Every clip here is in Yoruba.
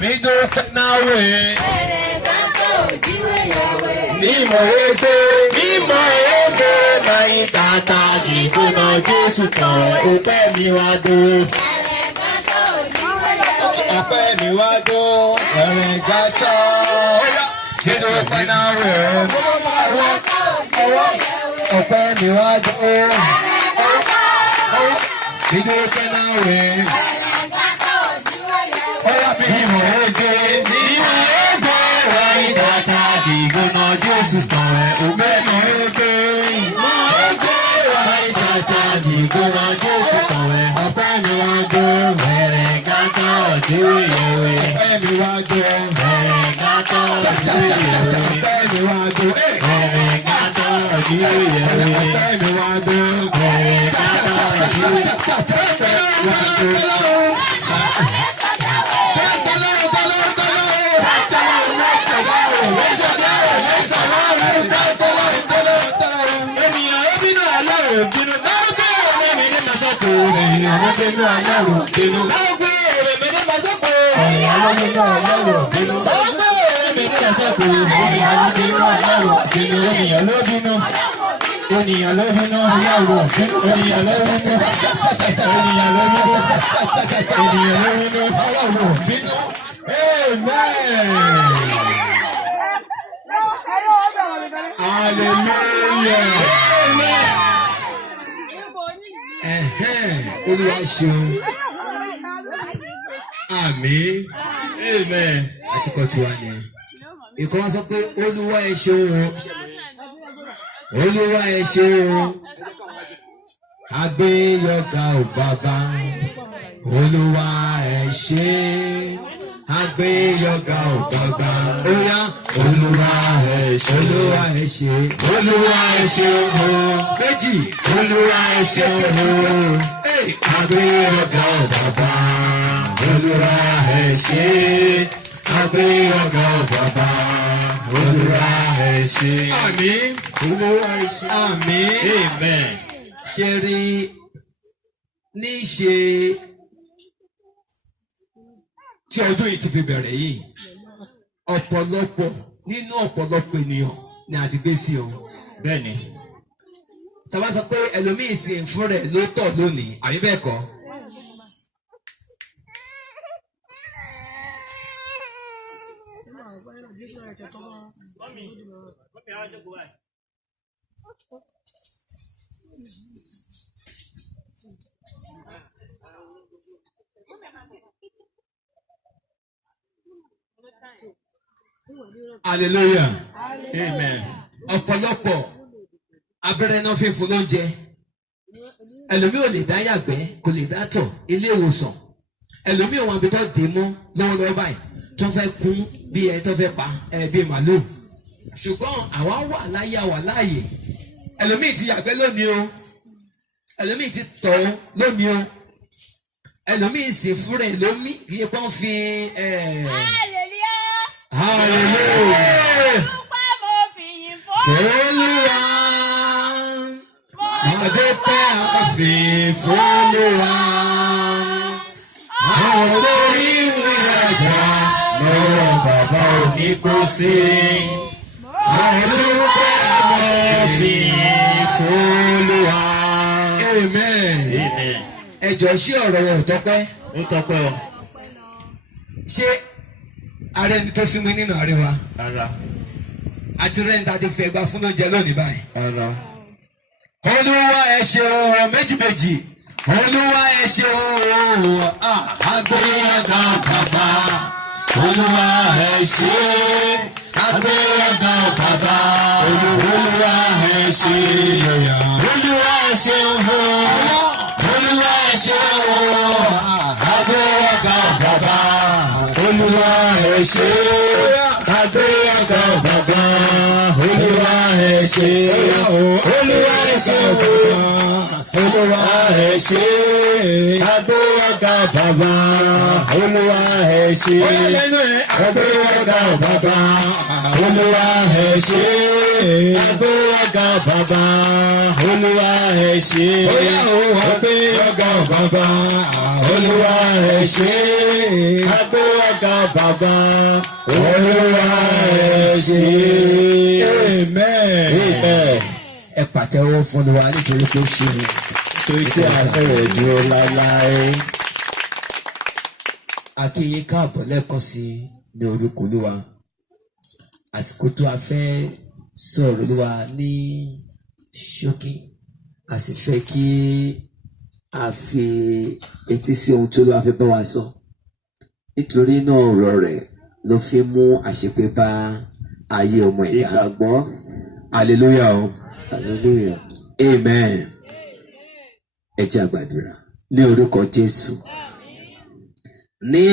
Mido nawe. Nimo ego mai tata giguna Jésù kan ọpẹ́ mi wá dé. Ọpẹ́ mi wá dé. Ẹ̀rẹ̀ gàtọ́. Jésù ọpẹ́ nawe. Ọpẹ́ mi wá dé. Mido nawe. Nimo ego mai tata giguna Jésù kan ọpẹ́ mi wá dé. Giguna Jésù kan ọpẹ́ mi wá dé. Ẹ̀rẹ̀ gàtọ́ ọ̀dẹ́wé yẹ̀wé. Ọpẹ́ mi wá dé. Ẹ̀rẹ̀ gàtọ́ ọ̀dẹ́wé yẹ̀wé. Ọpẹ́ mi wá dé. Ẹ̀rẹ̀ gàtọ́ ọ̀dẹ́wé yẹ̀wé. Ọpẹ́ mi wá dé. Ẹ̀rẹ̀ gàtọ́ ọ̀dẹ́wé yẹ̀wé. Olúwa ṣeun. Àmín. Amen. Àti kọ́ tiwa ni. Ìkọ́ wá sọ pé Olúwa ẹ ṣeun o. Olúwa ẹ ṣeun o. Agbéyọ̀gá ò bàbá. Olúwa ẹ ṣé. Agbéyọ̀gá ò bàbá. Óyá Olúwa ẹ ṣé. Olúwa ẹ ṣé. Olúwa ẹ ṣeun o. Méjì. Olúwa ẹ ṣeun o. Agbéyọ̀gá ò bàbá. Olúwa ẹ ṣé. Agbéyọ̀gá ò bàbá. Olúwa ẹ ṣé. Àmín. Olúwa ẹ ṣé. Àmín. Amen. Ṣé rí ní ṣe tí ọdún yìí ti fi bẹ̀rẹ̀ yìí ọ̀pọ̀lọpọ̀ nínú ọ̀pọ̀lọpọ̀ ènìyàn ni a ti gbé sí o. Bẹ́ẹ̀ni. Tàbá sọ pé ẹlòmíì sì ń fún rẹ̀ ló tọ̀ lónìí àbí bẹ́ẹ̀ kọ́. Hallelujah. Amen. Ọ̀pọ̀lọpọ̀ abẹ́rẹ́ náà fi fún lóúnjẹ. Ẹlòmíì ò lè dá yàgbẹ́, kò lè dá tọ̀, ilé ìwòsàn. Ẹlòmíì ò wọn àbí tó dé mú lọ́wọ́lọ́wọ́ báyìí tó fẹ́ kún bí ẹ tó fẹ́ pa bí màlúù. Ṣùgbọ́n àwa wà láyé àwa láàyè. Ẹlòmíì ti yàgbẹ́ lónìí o. Ẹlòmíì ti tọ̀ lónìí o. Ẹlòmíì sì fúnrẹ̀ lómi kì í pọ́n fi. Hallelujah. Olúwa, mo dúpẹ́ àfin f'Olúwa. Àwọn tó rí mi rajà lọ́wọ́ bàbá oníkóṣe. Mo dúpẹ́ àfin f'Olúwa. Amen. Ẹ jọ̀ọ́ ṣé ọ̀rọ̀ wọn ò tọ́pẹ́? Ó tọ́pẹ́ o. Ṣé ààrẹ ni tó sinmi nínú àríwá? Rárá. Àti rẹ̀ ń dájú fi ẹgbàá fún oúnjẹ lónìí báyìí. Rárá. Olúwa ẹ ṣeun méjì méjì. Olúwa ẹ ṣeun agbéyọ̀gá bàbá. Olúwa ẹ ṣé agbéyọ̀gá bàbá. Olúwa ẹ ṣé. Olúwa ẹ ṣeun. Olúwa ẹ ṣeun agbéyọ̀gá bàbá. Olúwa ẹ ṣé agbéyọ̀gá bàbá. Olúwa ẹ ṣé. Olúwa ẹ ṣeun. Olúwa ẹ ṣé agbéyọ̀gá bàbá. Olúwa ẹ ṣé agbéyọ̀gá bàbá. Olúwa ẹ ṣé agbéyọ̀gá bàbá. Olúwa ẹ ṣé agbéyọ̀gá bàbá. Olúwa ẹ ṣé agbéyọ̀gá bàbá Olúwa ẹ ṣé. Amen. Ẹ pàtẹ́wọ́ fún wa nítorí pé ó ṣe ni. Torí tí a fẹ́rẹ̀ dúró láéláé. A kí yín káàbọ̀ lẹ́ẹ̀kan sí ní orúkọ Olúwa. Àsìkò tó a fẹ́ sọ̀rọ̀ Olúwa ní ṣókí. A sì fẹ́ kí a fi etí sí ohun tí Olúwa fẹ́ bá wa sọ. Nítorí náà ọ̀rọ̀ rẹ̀ ló fi mú àṣepé bá ayé ọmọ ẹ̀dá. Ìgbàgbọ́. Hallelujah o. Hallelujah. Amen. Ẹ jẹ́ a gbàdúrà ní orúkọ Jésù. Ní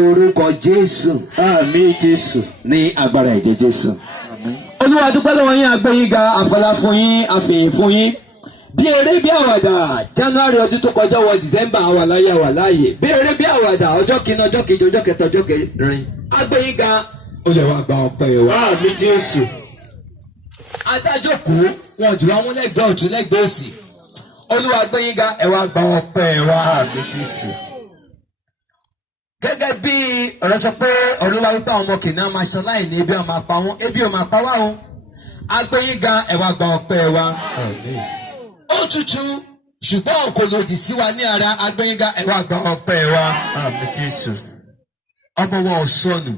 orúkọ Jésù. Àmín Jésù. Ní agbára ẹ̀jẹ̀ Jésù. Àmín. Olúwa dúpẹ́ lọ́wọ́ yín, a gbé yín ga, àfọlá fún yín, àfihàn fún yín. Bí eré bí àwàdà, January ọdún tó kọjá wọ December àwa láyé àwa láàyè. Bí eré bí àwàdà, ọjọ́ kìíní, ọjọ́ kejì, ọjọ́ kẹta, ọjọ́ kẹrin. A gbé yín ga, ó lè wá gba ọpẹ́ wa. Àmín Jésù. Adájọ́ kú, wọn jù wá mú lẹ́gbẹ̀ẹ́ ọ̀tún lẹ́gbẹ̀ẹ́ òsì. Olúwa gbé yín ga, ẹ wá gba ọpẹ́ wa. Àmín Jésù. Gẹ́gẹ́ bí ọ̀rọ̀ sọ pé Olúwa wípé àwọn ọmọ kìnìún máa ṣan láì ní ebi ọmọ apá wọn, ebi ọmọ apá wa o. A gbé yín ga, ẹ wá gba ọpẹ́ wa. Àmín. Ó tutù ṣùgbọ́n kò lòdì sí wa ní ara, a gbé yín ga, ẹ wá gba ọpẹ́ wa. Àmín Jésù. Ọmọ wọn ò sọnù.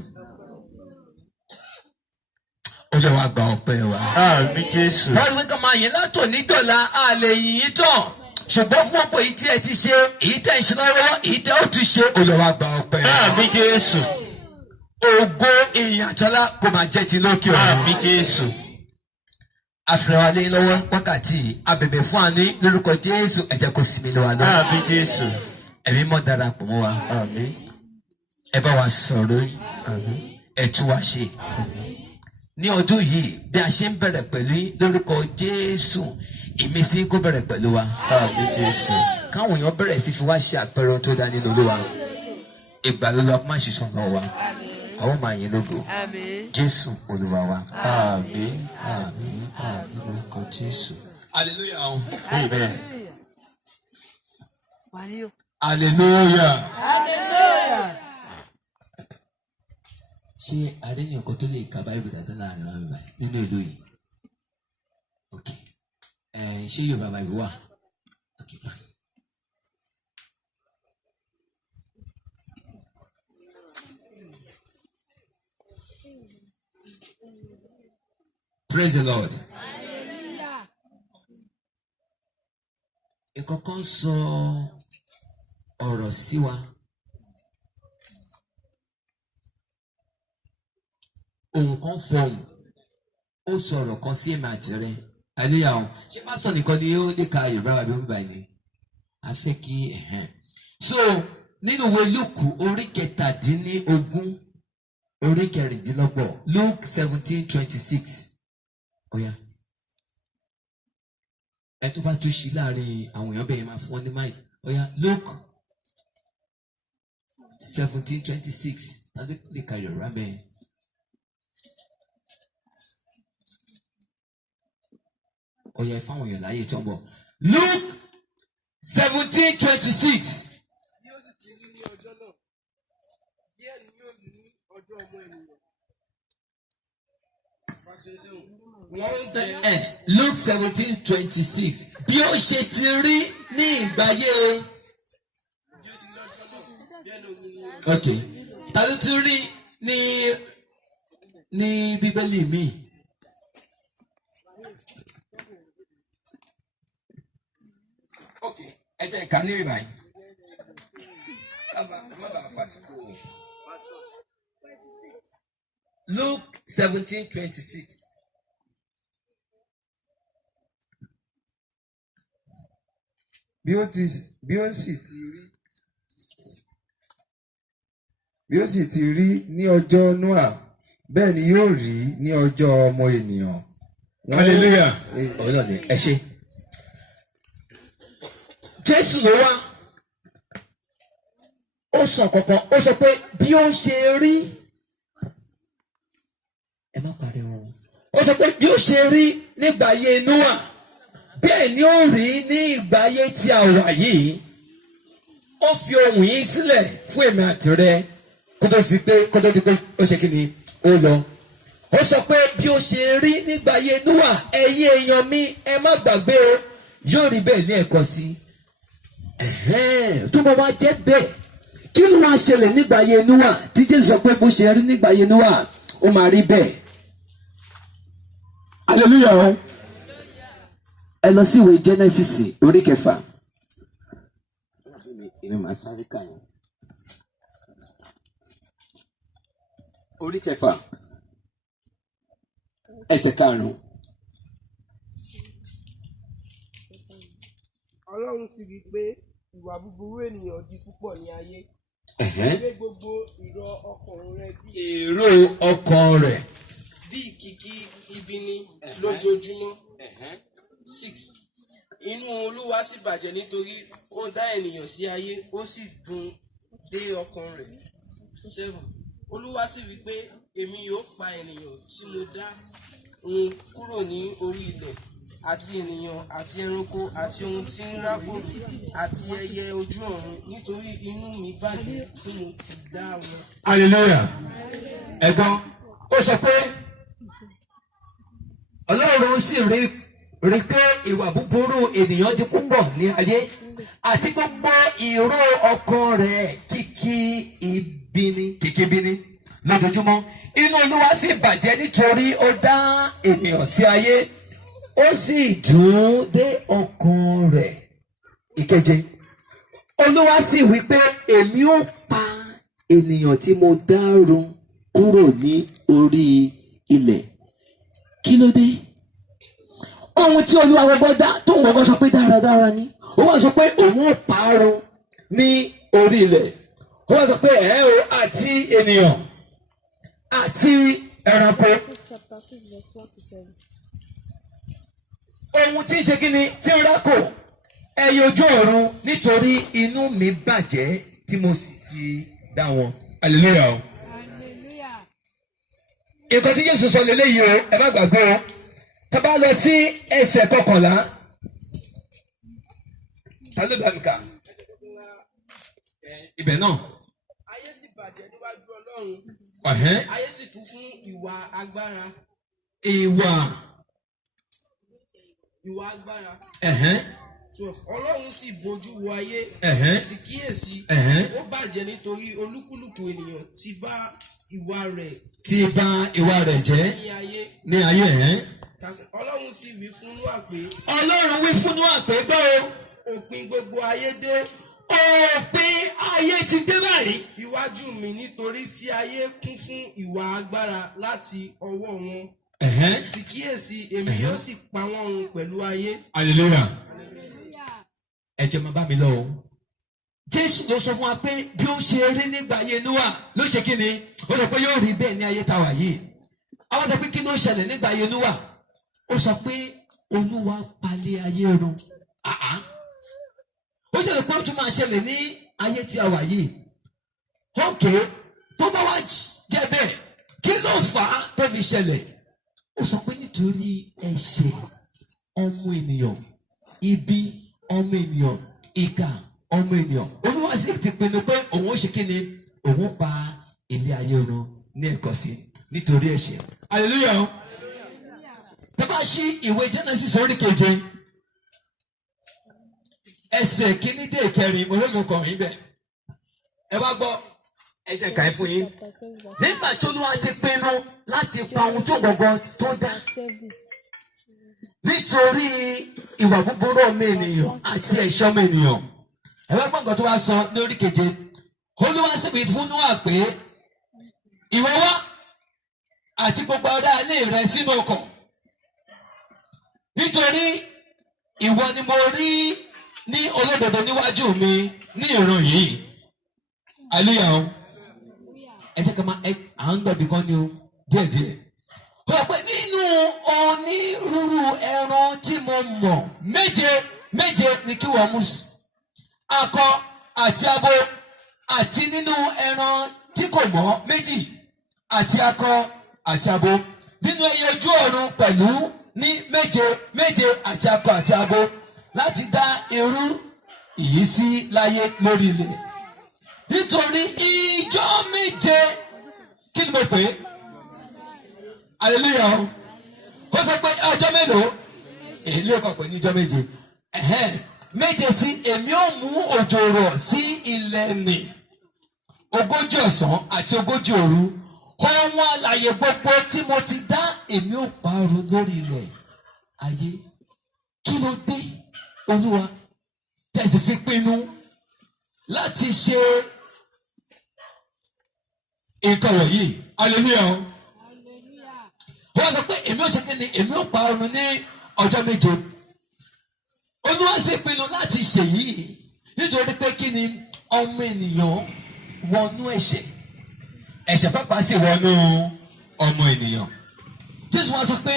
Ó jẹ́ wá gba ọpẹ́ wa. Àmín Jésù. Bọ́lá mi kàn máa yìn látò nígbọ̀la, a lè yìn yín tán. Ṣùgbọ́n fún ọ̀pọ̀ èyí tí ẹ ti ṣe, èyí tẹ́ ń ṣe lọ́wọ́, èyí tẹ́ ó ti ṣe, ó lọ wá gba ọpẹ́. Àmín Jésù. Ògo ìyìn àtọ́lá kò máa jẹ́ ti lókè ọ̀run. Àmín Jésù. Àfẹ́wálé lọ́wọ́ wákàtí abẹ̀bẹ̀ fún àní lórúkọ Jésù, ẹ jẹ́ kó sinmi lọ́wọ́ náà. Àmín Jésù. Ẹ̀mí mọ́ darapọ̀ mọ́ wa. Àmín. Ẹ bá wa sọ̀rọ̀. Àmín. Ẹ tú wa ṣe. Àmín. Ní ọdún yìí bí a ṣe ń bẹ̀rẹ̀ pẹ̀lú lórúkọ Jésù, ìmísí kó bẹ̀rẹ̀ pẹ̀lú wa. Àmín Jésù. Káwọn èèyàn bẹ̀rẹ̀ sí fi wá ṣe àpẹẹrẹ tó dá nínú Olúwa. Ìgbàlódé ọkùnrin máa ṣe sọ̀nà wa. Àwọn máa yìn lógo. Jésù Olúwa wa. Àmín. Àmín. Àmín lórúkọ Jésù. Hallelujah. Amen. Hallelujah. Hallelujah. Ṣé àríyàn kan tó lè ka báyìí dáadáa láàrin wa báyìí nínú ìlú yìí? Ok. Ṣé Yorùbá báyìí wà? Ok, pass. Praise the Lord. Ìkọ̀kan sọ ọ̀rọ̀ sí wa. Ohun kan fọhùn, ó sọ̀rọ̀ kan sí èmi àti rẹ̀. Àléyà o, ṣé pásítọ̀ nìkan ni ó lè ka Yorùbá wa bí wọ́n bá yẹn? A fẹ́ kí So nínú ìwé Lúùkù orí kẹtàdínlógún, orí kẹrìndínlọ́gbọ̀n, Luke 17:26. Ọ̀ya. Ẹ tó bá tún ṣí láàrin àwọn èèyàn bẹ́ẹ̀ máa fún ọ ní máì. Ọ̀ya Luke 17:26. Tàbí lè ka Yorùbá bẹ́ẹ̀. Ọ̀yà ìfáwọn èèyàn láyé tó ń bọ̀. Luke 17:26. Bí ó sì ti rí ní ọjọ́ náà, díẹ̀ ni yóò rí ní ọjọ́ ọmọ ènìyàn. Luke 17:26. Bí ó ṣe ti rí ní ìgbáyé. Ok. Ta ló ti rí ní Bíbélì mi? Ok, ẹ jẹ́ ìka ní ìbàyí. Má bàa fàṣíkò. Luke 17:26. Bí ó sì ti rí ní ọjọ́ Nóà, bẹ́ẹ̀ ni yóò rí ní ọjọ́ ọmọ ènìyàn. Hallelujah. Ọ̀rọ̀ ni ẹ ṣe. Jésù ló wá. Ó sọ kankan, ó sọ pé bí ó ṣe rí. Ẹ má pariwo. Ó sọ pé bí ó ṣe rí nígbà ayé Nóà, bẹ́ẹ̀ ni ó rí ní ìgbà ayé tí a wà yìí. Ó fi ohùn yìí sílẹ̀ fún èmi àti rẹ kó tó di pé ó ṣe kí ni ó lọ. Ó sọ pé bí ó ṣe rí nígbà ayé Nóà, ẹ̀yin èèyàn mi ẹ má gbàgbé o, yóò rí bẹ́ẹ̀ ní ẹ̀kan sí. Tó bá wá jẹ́ bẹ́ẹ̀, kí ló máa ṣẹlẹ̀ nígbà ayé Nóà tí Jésù sọ pé bó ṣe rí nígbà ayé Nóà ó máa rí bẹ́ẹ̀. Hallelujah o. Ẹ lọ sí ìwé Genesis orí 6. Èmi máa sáré kà yẹn. Orí 6 ẹsẹ̀ 5. Ọlọ́run sì wí pé ìwà búburú ènìyàn di púpọ̀ ní ayé. Gbé gbogbo èrò ọkàn rẹ̀ bí ìkìkì ibi ni lójoojúmọ́. 6. Inú Olúwa sì bàjẹ́ nítorí ó dá ènìyàn sí ayé, ó sì dùn dé ọkàn rẹ̀. 7. Olúwa sì wí pé èmi yóò pa ènìyàn tí mo dá òun kúrò ní orí ilẹ̀, àti ènìyàn àti ẹranko àti ohun tí ń rákòrò àti ẹyẹ ojú ọ̀run, nítorí inú mi bàjẹ́ tí mo ti dá wọn. Hallelujah. Ẹ̀gbọ́n ó sọ pé Ọlọ́run sì rí pé ìwà búburú ènìyàn di púpọ̀ ní ayé, àti gbogbo ìró ọkàn rẹ̀ kìkì ibini lójoojúmọ́. Inú Olúwa sì bàjẹ́ nítorí ó dá ènìyàn sí ayé, ó sì dùn dé ọkàn rẹ̀. 7. Olúwa sì wí pé èmi ó pa ènìyàn tí mo dá run kúrò ní orí ilẹ̀. Kí ló dé? Ohun tí Olúwa gbogbo dá tó wọ́n gbọ́ sọ pé dáradára ni, ó wá sọ pé òun ó parun ní orí ilẹ̀. Ó wá sọ pé o àti ènìyàn àti ẹranko. Ohun tí ń ṣe kíni tí ń rákò ẹyẹ ojú ọ̀run, nítorí inú mi bàjẹ́ tí mo sì ti dá wọn. Hallelujah o. Nǹkan tí Jésù sọ lélẹ́yìí o, ẹ má gbàgbé o. Tá bá lọ sí ẹsẹ̀ 11. Ta ló bá mi kà? Ibẹ̀ náà. Ayé sì bàjẹ́ níwájú Ọlọ́run. Ayé sì kún fún ìwà agbára. Ìwà agbára. 12. Ọlọ́run sì bójú wo ayé. Sì kíyèsí. Ó bàjẹ́ nítorí olúkúlùkù ènìyàn ti bá ìwà rẹ̀ jẹ́ ní ayé. Ọlọ́run sì wí fún Nóà pé. Ọlọ́run wí fún Nóà pé gbọ́ o. Òpin gbogbo ayé dé. Òpin ayé ti dé báyìí. Iwájú mi, nítorí tí ayé kún fún ìwà agbára láti ọwọ́ wọn. Sì kíyèsí èmi yóò sì pa wọ́n run pẹ̀lú ayé. Hallelujah. Ẹ jẹ́ máa bá mi lọ o. Jésù ló sọ fún wa pé bí ó ṣe rí nígbà ayé Nóà ló ṣe kí ni? Ó sọ pé yóò rí bẹ́ẹ̀ ní ayé táwa yìí. Àwọn sọ pé kí ló ṣẹlẹ̀ nígbà ayé Nóà? Ó sọ pé Olúwa palẹ̀ ayé run. Ó jẹ́ pé ó tún máa ṣẹlẹ̀ ní ayé tí a wà yìí. Ókè, tó bá wá jẹ́ bẹ́ẹ̀, kí ló fà á tó fi ṣẹlẹ̀? Ó sọ pé nítorí ẹ̀ṣẹ̀ ọmọ ènìyàn, ibi ọmọ ènìyàn, ìkà ọmọ ènìyàn. Olúwa sì ti pinnu pé òun ó ṣe kí ni? Òun pa ilé ayé run ní ẹ̀kan sí nítorí ẹ̀ṣẹ̀. Hallelujah. Tó bá ṣí ìwé Genesis orí 7, ẹsẹ̀ 1 dé 4, olóògùn bẹ̀. Ẹ wá gbọ́, ẹ jẹ́ ká ẹ fún yín. Nígbà tí Olúwa ti pinnu láti pa ohun tó gbọ̀ngàn tó dá, nítorí ìwà búburú ọmọ ènìyàn àti ẹ̀ṣẹ̀ ọmọ ènìyàn. Ẹ wá gbọ́ nǹkan tó wá sọ lórí 7. Olúwa sì wí fún Nóà pé ìwọ wá àti gbogbo ará ilé rẹ sínú ọkọ̀, nítorí ìwọ ni mo rí ní olódodo níwájú mi ní ìran yìí. Hallelujah o. Ẹ jẹ́ ká máa à ń gbọ̀dì kan ní o díẹ̀díẹ̀. Ó wà pé nínú onírúurú ẹran tí mo mọ̀, méje ni kí wọ́n mú akọ àti abo, àti nínú ẹran tí kò mọ́ 2 àti akọ àti abo, nínú ẹyẹ ojú ọ̀run pẹ̀lú ní 7 àti akọ àti abo, láti dá irú ìyísí láyé lórí ilẹ̀. Nítorí ìjọ 7 mo pè é hallelujah ó sọ pé ọjọ́ mélòó èlé kan pè ní ọjọ́ méje méje sí èmi ò mú òjò rọ̀ sí ilẹ̀ nì 40 ọ̀sán àti 40 òru ohun alààyè gbogbo tí mo ti dá èmi ò parun lórí ilẹ̀ ayé kí ló dé olúwa tẹ̀sí fi pinnu láti ṣe nǹkan wọ̀nyí hallelujah wọ́n sọ pé èmi ò ṣe kí ni èmi ò parun ní ọjọ́ méje olúwa sì pinnu láti ṣèyí nítorí pé kí ni ọmọ ènìyàn wọnú ẹ̀ṣẹ̀ pápá sì wọnú ọmọ ènìyàn jésù wá sọ pé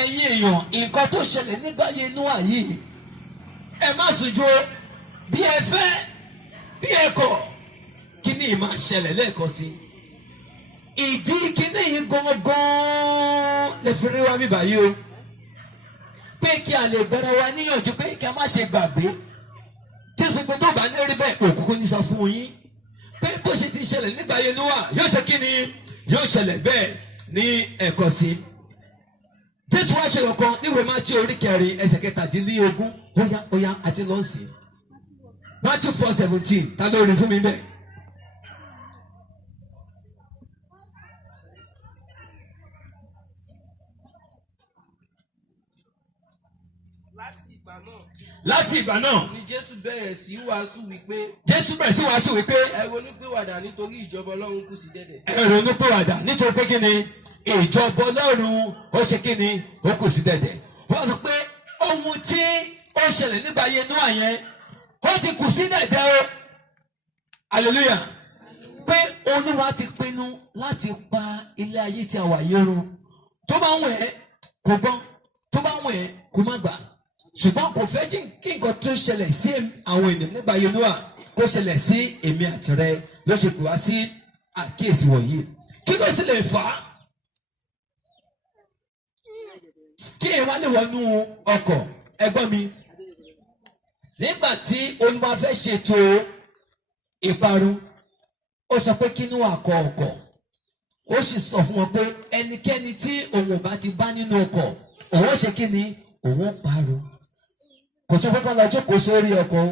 ẹ̀yin èèyàn nǹkan tó ṣẹlẹ̀ nígbà yẹn Nóà yìí ẹ má sùjó bí ẹ fẹ́ bí ẹ kọ̀ kí ni ìmọ̀ ṣẹlẹ̀ lẹ́ẹ̀kan sí ìdí kíní yìí gangan lè fi rí wa mi báyìí o pé kí a lè bẹ̀rẹ̀ wa níyànjú pé kí a má ṣe gbàgbé tí pípẹ́ tó bá ní rí bẹ́ẹ̀ òkùnkùn ní sọ fún yín pé bó ṣe ti ṣẹlẹ̀ nígbà yẹn Nóà yóò ṣe kí ni yóò ṣẹlẹ̀ bẹ́ẹ̀ ní ẹ̀kọ́ sí. Jésù wá ṣe ọ̀kan níwèé Mátíù orí 4 ẹsẹ̀ 17 óyá àti lọ́ọ̀sì Mátíù 4:17 ta ló rí fún mi bẹ́ẹ̀. láti ìgbà náà ni Jésù bẹ̀rẹ̀ sí wàásù wípé. ẹ ronúpìwàdà nítorí ìjọba Ọlọ́run kù sí dẹ̀dẹ̀. ẹ ronúpìwàdà nítorí pé kí ni ìjọba Ọlọ́run ó ṣe kí ni ó kù sí dẹ̀dẹ̀. wọ́n sọ pé ohun tí ó ṣẹlẹ̀ nígbà yẹn Nóà yẹn ó ti kù sí dẹ̀dẹ̀ o hallelujah pé Olúwa ti pinnu láti pa ilé ayé tí a wà yìí run tó bá wọ̀ ẹ́ kò gbọ́ tó bá wọ̀ ẹ́ kò má gbà ṣùgbọ́n kò fẹ́ kí nǹkan tó ṣẹlẹ̀ sí àwọn ènìyàn nígbà yẹn Nóà kó ṣẹlẹ̀ sí èmi àti rẹ ló ṣe pè wá sí àkíyèsí wọ̀nyí kí ló sì lè fà á kí èèwà lè wọnú ọkọ̀ ẹgbọ́n mi nígbà tí Olúwa fẹ́ ṣètò ìparun ó sọ pé kí Nóà kọ ọkọ̀ ó sì sọ fún wọn pé ẹnikẹ́ni tí òun ò bá ti bá nínú ọkọ̀ òun ó ṣe kí ni òun parun kò sọ pé kọ́ lọ jókòó sórí ọkọ̀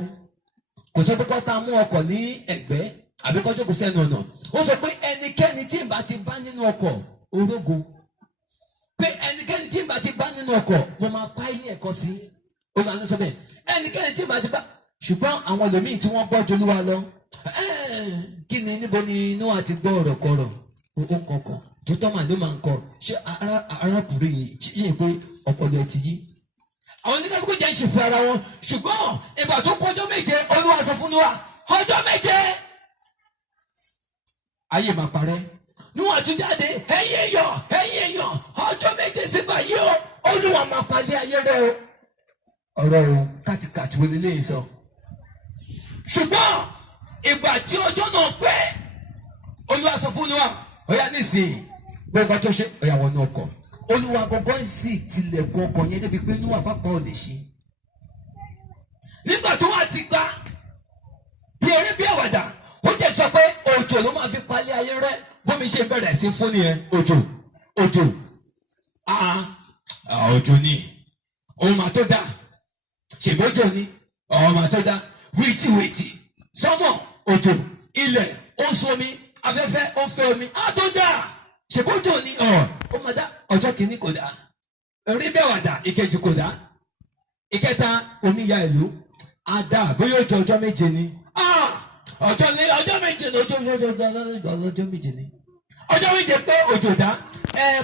kò sọ pé kọ́ tá a mú ọkọ̀ ní ẹ̀gbẹ́ àbí kọ́ jókòó sẹ́nu ọ̀nà ó sọ pé ẹnikẹ́ni tí ìbá ti bá nínú ọkọ̀ orógo pé ẹnikẹ́ni tí ìbá ti bá nínú ọkọ̀ mo máa pa ilé ẹ̀kọ́ sí olùwàní sọ bẹ́ẹ̀ ẹnikẹ́ni tí ìbá ti bá ṣùgbọ́n àwọn ẹlòmíì tí wọ́n gbọ́ ju Olúwa lọ kí ni níbo ni Nóà ti gbọ́ ọ̀rọ̀ kọ̀rọ̀ ó kọ̀ọ̀kan tó tọ́ màá ló máa ń kọ ṣé arákùnrin yìí ṣe pé ọpọlọ ẹ ti yí àwọn oníkàlùkù jẹ́ ìṣèfẹ́ ara wọn ṣùgbọ́n ìgbà tó kọjọ́ méje Olúwa sọ fún Nóà ọjọ́ méje ayé máa parẹ́ Nóà tún jáde ẹ̀yin èèyàn ọjọ́ méje sígbà yìí o Olúwa máa palẹ̀ ayé rẹ o ọ̀rọ̀ o kàtìkàtì wọlé lẹ́yìn sọ ṣùgbọ́n ìgbà tí ọjọ́ náà pẹ́ Olúwa sọ fún Nóà ọ̀yá nísìnyí gbogbo ọjọ́ ṣe ọ̀yá wọnú ọkọ̀ Olúwa gbọ́ngàn sì tilẹ̀kùn ọkọ̀ yẹn débi pé Nóà pápá ò lè ṣí. nígbà tó wà ti gbá bí eré bí àwàdà ó jẹ́ sọ pé òjò ló máa fi palẹ̀ ayé rẹ bómi ṣe bẹ̀rẹ̀ sí fún nìyẹn òjò òjò ni ohun máa tó dá ṣèbójò ni ọ̀hún máa tó dá wìtìwìtì sọ́mọ̀ òjò ilẹ̀ ó ń somi afẹ́fẹ́ ó fẹ́ omi á tó dá ṣèbójò ni ó máa dá ọjọ́ kìíní kò dá rí bẹ́ẹ̀ wà dá ìkejì kò dá ìkẹta omi ya ìlú á dá bóyá ojú ọjọ́ méje ni ọjọ́ méje ni ọjọ́ méje ni ọjọ́ méje pé òjò dá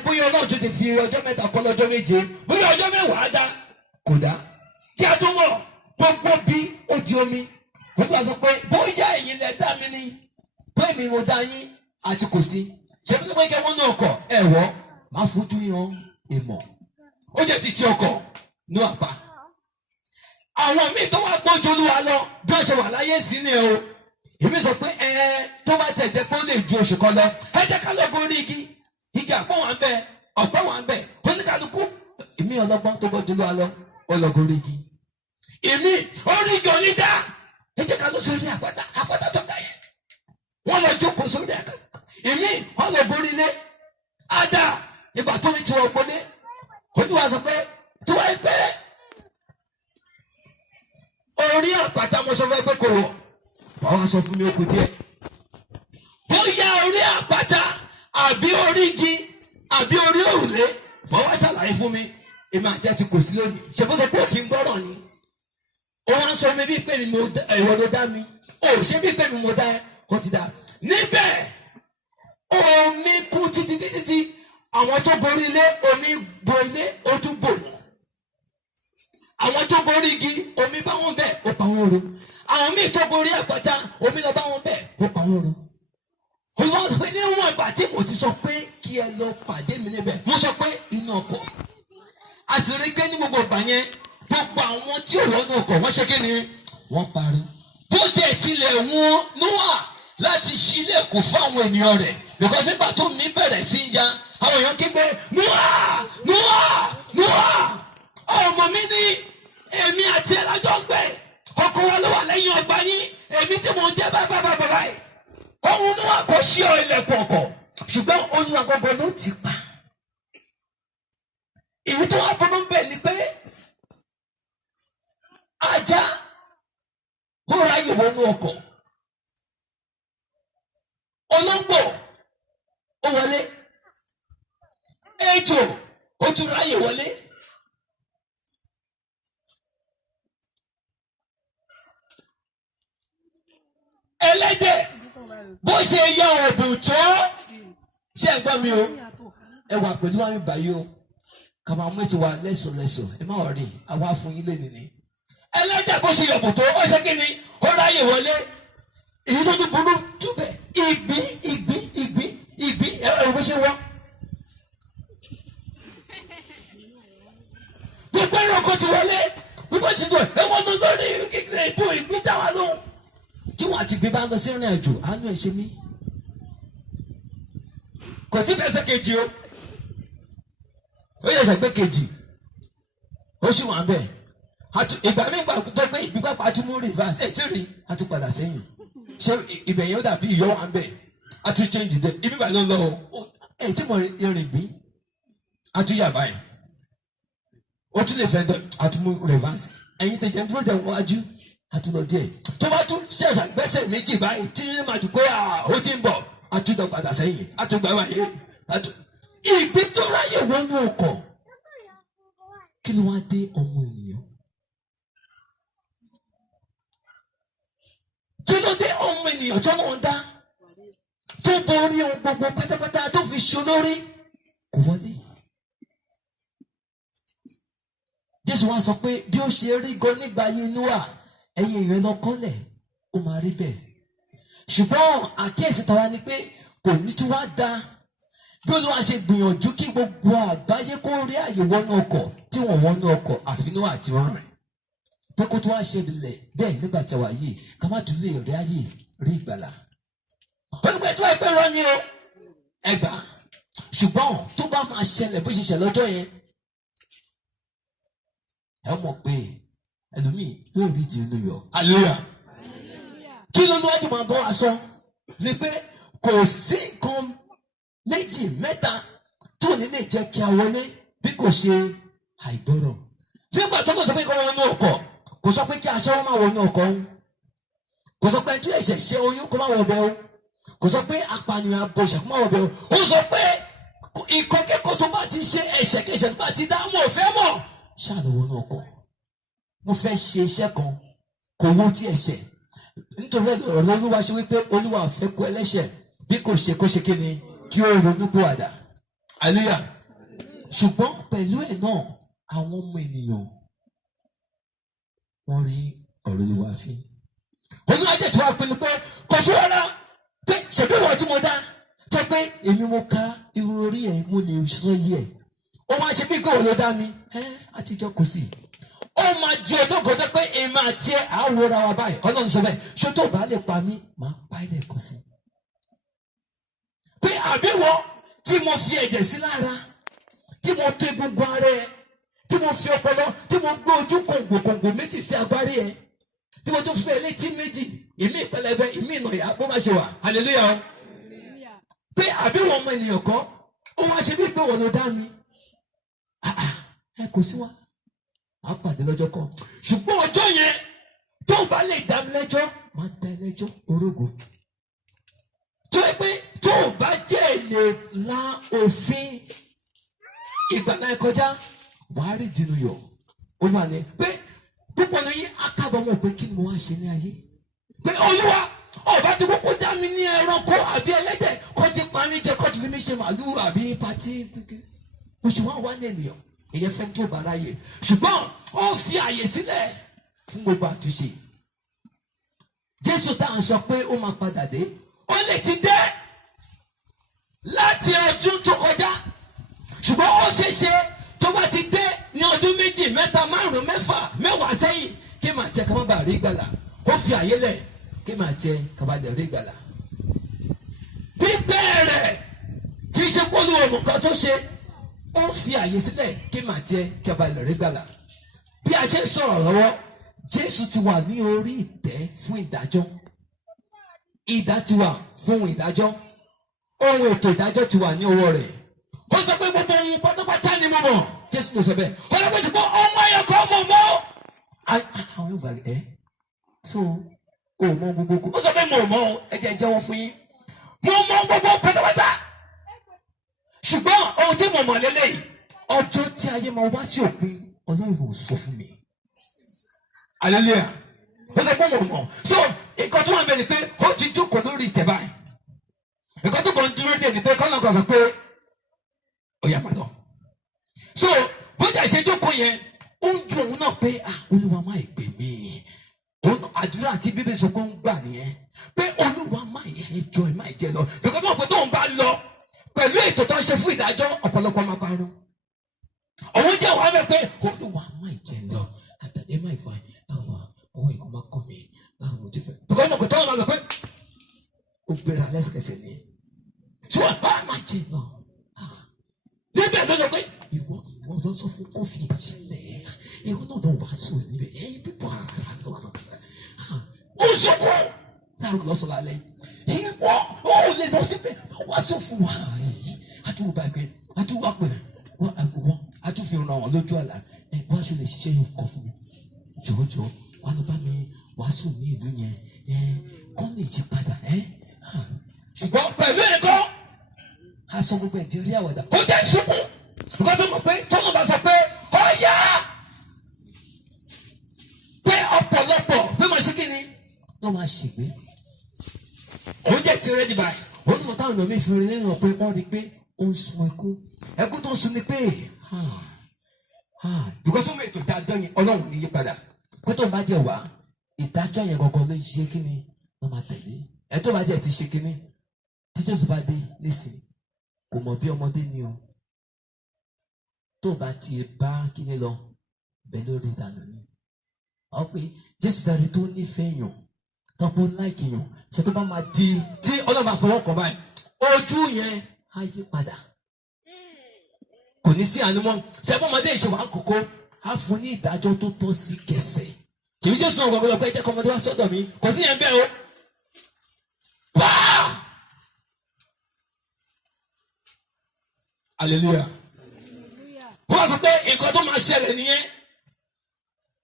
bóyá ọlọ́jọ́ ti fi ọjọ́ mẹ́ta kọ́ lọ́jọ́ méje bóyá ọjọ́ mẹ́wàá dá kò dá kí a tó mọ̀ gbogbo bí ó di omi wọ́n bá sọ pé bóyá ẹ̀yin lẹ dá mi ní bóyá mi mo dá yín àti kò sí ṣe fún mi kẹ́ wọ́n náà kọ̀ ẹ̀wọ́ máa fojú yan ìmọ̀ ó jẹ́ ti ti ọkọ̀ ní àpá àwọn míì tó wá gbójú Olúwa lọ bí wọ́n ṣe wà láyé sí ni o èmi sọ pé tó bá tẹ̀jẹ̀ pé ó lè ju oṣù kan lọ ẹ jẹ́ ká lọ borí igi àpọ̀ wà ń bẹ ọ̀pọ̀ wà ń bẹ oníkàlùkù èmi ọlọ́gbọ́n tó gbójú Olúwa lọ ó lọ borí igi èmi orí igi onídà ẹ jẹ́ ká lọ sórí àpáta tó ga yẹn wọ́n lọ jókòó sórí àpáta èmi lọ gorí ilé ádá ìgbà tó ní tiwọn gbólé Olúwa sọ pé tí wọ́n pé orí àpáta mo sọ fún ẹ pé kò wọ̀ wọ́n wá sọ fún mi ó kù díẹ̀ bóyá orí àpáta àbí orí igi àbí orí òrùlé wọ́n wá ṣàlàyé fún mi èmi àti ẹ ti kò sí lónìí ṣe bó sọ pé òkè ń gbọ́rọ̀ ni ó wá ń sọ mi bí pé mi ìwọ ló dá mi ó ṣe bí pé mi mo dá ẹ kó ti dá níbẹ̀ omi kú títí àwọn tó gorí ilé omi bo ilé ó tún bò wọ́n àwọn tó gorí igi omi bá wọn bẹ̀ ó pa wọn run àwọn míì tó gorí àpáta omi lọ bá wọn bẹ̀ ó pa wọn run Olúwa sọ pé níwọ̀n ìgbà tí mo ti sọ pé kí ẹ lọ pàdé mi níbẹ̀ mo sọ pé inú ọkọ̀ àti rí pé ní gbogbo ìgbà yẹn gbogbo àwọn tí ò lọ́nà ọkọ̀ wọ́n ṣe kí ni wọ́n parí bó dẹ̀ tilẹ̀ wọ́n Nóà láti ṣílẹ̀kùn fún àwọn ènìyàn rẹ̀ because nígbà tó mi bẹ̀rẹ̀ sí í ya àwọn èèyàn kígbe Nóà Nóà Nóà ọmọ mi ní èmi àti ẹlájọ ń gbé ọkọ wa ló wà lẹ́yìn ọgbà yín èmi tí mò ń jẹ́ báyìí ohun Nóà kò ṣí ọ ilẹ̀kùn ọkọ̀ ṣùgbọ́n oyún agogo ló ti pa ìwé tó wà bọ́nú bẹ́ẹ̀ ni pé ajá ó ráyè wọnú ọkọ̀ olóńgbò ó wọlé ejò ó tún ráyè wọlé ẹlẹ́dẹ̀ bó ṣe yọ ọ̀bùn tó ṣe é gbọ́ mi o ẹ wà pẹ̀lú wa mi báyìí o ká máa mú ètò wa lẹ́sọ̀lẹ́sọ̀ ẹ má wọ̀rí àwa fún yín lé nìní ẹlẹ́dẹ̀ bó ṣe yọ ọ̀bùn tó ó ṣe kí ni ó ráyè wọlé èyí tó tún burú túbẹ̀ ìgbín ẹ̀rọ bó ṣe wọ́ gbogbo ẹ̀rọ kan ti wọlé gbogbo ti tó ẹ̀wọ̀n tó lórí ìbò ìgbín táwa lóhùn tí wọn àti gbé bá ń lọ sí ìrìn àjò àánú ẹ ṣe mí kò tí bẹ́sẹ̀ kejì o ó yẹ ṣàgbé kejì ó sì wà bẹ́ẹ̀ ìgbà mi gbà tó pé ìgbà pàtúmú reverse ẹ̀ tí rí a tún padà sẹ́yìn ṣé ibẹ̀ yẹn ó dàbí ìyọ́ wà bẹ́ẹ̀ a tún change dé ibi bá ló ń lọ o ẹ̀ tí mo rìn gbé a tún yà báyìí ó tún lè fẹ́ a tún mú reverse ẹ̀yin tẹ̀jẹ̀ ń dúró dẹ̀ wájú àtúndọ̀ díẹ̀ tó bá tún ṣẹ̀ṣà gbẹ́sẹ̀ méjì báyìí tí ní màá dùkọ́ ó ti ń bọ̀ àtúndọ̀ padà sẹ́yìn àtúndọ̀ wáyé ìgbín tó ráyè wọnú ọkọ̀ kí ni wọ́n á dé ọmọ ènìyàn kí ló dé ọmọ ènìyàn tó náà dá tó borí ohun gbogbo pátápátá tó fi ṣolórí kò wọlé Jésù wá sọ pé bí ó ṣe rí gan nígbà yìí Nóà ẹ̀yin èèyàn lọ kọ́lẹ̀ ó máa rí bẹ́ẹ̀ ṣùgbọ́n àkíyèsí tàwa ni pé kò ní tí wàá da bí Olúwa ṣe gbìyànjú kí gbogbo àgbáyé kó rí àyè wọnú ọkọ̀ tí wọ́n wọnú ọkọ̀ àfi Nóà àti wọn rìn pé kó tó wá ṣe lẹ̀ bẹ́ẹ̀ nígbà tí a wà yìí ká má tún lè rí àyè rí ìgbàlà olùgbé tó ẹgbẹ́ rọ ni o ẹgbà ṣùgbọ́n tó bá máa ṣẹlẹ̀ bó ṣe ṣẹlẹ̀ lọ́jọ́ yẹn ẹ mọ̀ pé ẹlòmíì yóò rí ti inú yọ. Hallelujah. Kí ló lọ́wọ́ tó máa bọ́ wa sọ? Ni pé kò sí nǹkan méjì mẹ́ta tó ní lè jẹ́ kí a wọlé bí kò ṣe àìgbọ́rọ̀. Nígbà tó kò sọ pé kí wọ́n wọnú ọkọ̀, kò sọ pé kí aṣẹ́wó máa wọnú ọkọ̀ òun. Kò sọ pé kí ẹ̀ṣẹ̀ ṣe oyún kó má wọ ọbẹ̀ òun. Kò sọ pé apànìyàn abọ̀ṣẹ̀ kó má wọ ọbẹ̀ òun. Ó sọ pé ìkọ́kẹ́kọ̀ọ́ tó bá ti ṣe ẹ̀ṣẹ̀kẹ́ṣẹ̀ tó bá ti dá mọ̀ fẹ́ mọ̀. Ṣáà ló wọnú ọkọ̀. Mo fẹ́ ṣe iṣẹ́ kan kò wó tí ẹ̀ṣẹ̀ nítorí ọ̀rọ̀ Olúwa ṣe wípé Olúwa ò fẹ́ kó ẹlẹ́ṣẹ̀ bí kò ṣe kó ṣe kí ni kí ó ronú pìwàdà. Hallelujah. Ṣùgbọ́n pẹ̀lú ẹ̀ náà àwọn ọmọ ènìyàn wọ́n rí ọ̀rọ̀ Olúwa fi. Olúwa jẹ́ tí wàá pinnu pé kò sí wàhálà pé ṣèbí ìwọ tí mo dá tó pé èmi mo ká irun orí ẹ̀ mo lè sọ yí ẹ̀ ó máa ṣe bí kò ló dá mi àtijọ́ kò sí. Ó máa di ọjọ́ kan tó pé èmi àti ẹ̀ àwòrán wa báyìí Ọlọ́run sọ bẹ́ẹ̀ ṣé tó bá lè pa mí máa pa ilé ẹ̀kọ́ sí. Pé àbíwọ́ tí mo fi ẹ̀jẹ̀ sí lára tí mo tó egungun ara ẹ̀ tí mo fi ọpọlọ tí mo gbé ojú kòǹgbò méjì sí agbárí ẹ̀ tí mo tún fẹ́ létí méjì ìmí ìpẹlẹbẹ ìmí ìnàyà bó má ṣe wà hallelujah o. pé àbí wọn ọmọ ènìyàn kan ó wá ṣe bí pé wọn ló dá mi ẹ kò sí wa á pàdé lọ́jọ́ kan ṣùgbọ́n ọjọ́ yẹn tó o bá lè dá mi lẹ́jọ́ máa dá ẹ lẹ́jọ́ orógo tó yẹ pé tó o bá jẹ́ lè la òfin ìgbàlá ẹ kọjá wàá rí ìdínú yọ olúwa ni pé púpọ̀ lóyún akábọ̀mọ̀ pé kí ni mo wá ṣe ní ayé pé olúwa ọba ti kúkú dá mi ní ẹranko àbí ẹlẹ́dẹ̀ kó ti pa mí jẹ kó ti fi mí ṣe màlúù àbí patí mo ṣe wá ní ènìyàn ìyẹn fẹ́ tó bá láyè ṣùgbọ́n ó fi àyè sílẹ̀ fún gbogbo àtúnṣe Jésù tá à ń sọ pé ó máa padà dé ó lè ti dé láti ọdún tó kọjá ṣùgbọ́n ó ṣeéṣe tó bá ti dé ní ọdún 2, 3, 4, 5, 10 sẹ́yìn kí màá tẹ ká má bàa rí gbàlà ó fi àyè lẹ̀ kí màá tẹ ká bá lè rí gbàlà. bíbẹ̀rẹ̀ kì í ṣe pọ́lú ọmọ kan tó ṣe ó fi àyè sílẹ̀ kí màá tẹ ká bá lè rí gbàlà. bí a ṣe ń sọ̀rọ̀ lọ́wọ́ Jésù ti wà ní orí ìtẹ́ fún ìdájọ́ idà ti wà fún ìdájọ́ ohun ètò ìdájọ́ ti wà ní ọwọ́ rẹ̀ ó sọ pé gbogbo ohun pátápátá ni mo mọ̀ Jésù ló sọ bẹ́ẹ̀ ó lọ pé ṣùgbọ́n ọmọ ẹ̀yọ kan mo mọ̀ àwọn yóò gbàgbé ẹ so o mọ gbogbo kó ó sọ pé mo mọ̀ ẹ jẹ́ jẹ́wọ́ fún yín mo mọ̀ gbogbo pátápátá ṣùgbọ́n ohun tí mo mọ̀ lélẹ́yìí ọjọ́ tí ayé máa wá sí òpin Ọlọ́run ò sọ fún mi hallelujah ó sọ pé mo mọ̀ so nǹkan tó wà bẹ́ẹ̀ ni pé ó ti jókòó lórí ìtẹ́ báyìí nǹkan tó kàn ń dúró dé ni pé kọ́nà kan sọ pé ó yá padà so bójà ṣe jókòó yẹn ó ń dùn òun náà pé Olúwa má ìpè mí àdúrà àti Bíbélì sọ pé ó ń gbà nìyẹn pé Olúwa má ìjọ ẹ má ìjẹ lọ nǹkan tó wà pé tóun bá lọ pẹ̀lú ètò tó ń ṣe fún ìdájọ́ ọ̀pọ̀lọpọ̀ máa parun òun jẹ́ wàá bẹ̀ pé Olúwa má ìjẹ lọ àtàdé má ìfà ọwọ́ ìkọ́ máa kọ́ mi mo ti fẹ́. Bùkọ́ mọ̀ kò tọ́wọ́ máa lọ pé ó gbéra lẹ́sẹ̀kẹsẹ̀ ní. Ṣùgbọ́n bá a máa jẹ náà. Níbẹ̀ ló sọ pé ìwọ lọ sọ fún kófì ìṣẹ̀lẹ̀ ìwọ náà lọ wàásù níbẹ̀ ẹ̀yin pípọ̀ àlọ́. Ó sọkún láàrú lọ́sọ̀lá lẹ́. Ìwọ ó lè lọ síbẹ̀ wàásù fún wa. Àtúwò bá gbé àtúwò àpẹẹrẹ wọ́n àtúfihàn àwọn lójú àlá wọ́n aṣọ lè ṣiṣẹ́ yóò kọ́ fún mi. Jọ̀wọ́jọ̀wọ́ wà ló bá mi wàásù ní ìlú yẹn kọ́ ní ìyípadà ṣùgbọ́n pẹ̀lú ẹ̀kọ́ aṣọ gbogbo ẹ̀ ti rí àwàdà ó jẹ́ ìṣubú nǹkan tó mọ̀ pé tọ́nà bá sọ pé ó yá pé ọ̀pọ̀lọpọ̀ pé máa ṣe kí ni wọ́n máa ṣègbè ó jẹ́ ti rẹ́dí báyìí ó ní mo táwọn ènìyàn mi fi rin nínú pé wọ́n rí pé ó ń sun ẹkú tó ń sun ni pé because ó mọ ètò ìdájọ́ yẹn Ọlọ́run ní yípadà pé tó ń bá jẹ́ wá ìdájọ́ yẹn gangan ló ń ṣe kíni ló máa tẹ̀lé ẹ tó bá jẹ́ ti ṣe kíni títí tó bá dé nísìn kò mọ̀ bí ọmọdé ni o tó bá ti bá kíni lọ bẹ́ẹ̀ lórí ìdáná ni ọ pé Jésù dárí tó nífẹ̀ẹ́ yàn tọ́pọ̀ láìkì yàn ṣe tó bá máa di tí Ọlọ́run bá fọwọ́ kàn báyìí ojú yẹn á yí padà kò ní sí ànímọ́ ṣe fún ọmọdé ìṣèwà àkókò á fún ní ìdájọ́ tó tọ́ sí kẹsẹ̀ tìbí Jésù náà gbọ́dọ̀ pé jẹ́ kọ́mọdé wá sọ́dọ̀ mi kò sí yẹn bẹ́ẹ̀ o wá hallelujah wọ́n sọ pé nǹkan tó máa ṣẹlẹ̀ nìyẹn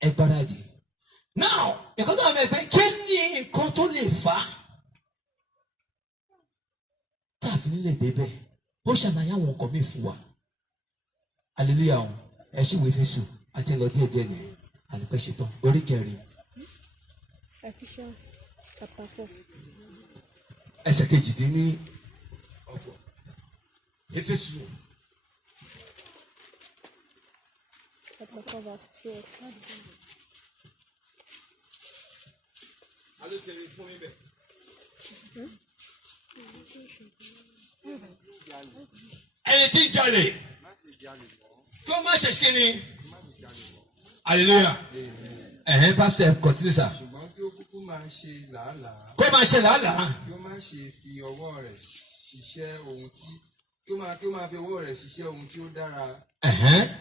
ẹ gbáradì now nǹkan tó máa bẹ̀rẹ̀ pé kí ni nǹkan tó lè fà á tá a fi nílẹ̀ débẹ̀ ó ṣàlàyé àwọn nǹkan mi fún wa hallelujah ẹ ṣì wé fẹsùn àti ẹ lọ díẹ̀ nìyẹn àlùpẹ̀ ṣetán orí 4. Ephesians chapter 4. ẹsẹ̀ 18. Éfésù. Chapter 4 verse 12. Aló tẹ̀lé fún mi bẹ̀. Ẹni tí ń jalè tó má ṣe kí ni hallelujah pastor continue sir. ṣùgbọ́n kí ó kúkú máa ṣe làálàá. kó máa ṣe làálàá. kí ó má ṣe fi ọwọ́ rẹ̀ ṣiṣẹ́ ohun tí kí ó máa fi ọwọ́ rẹ̀ ṣiṣẹ́ ohun tí ó dára.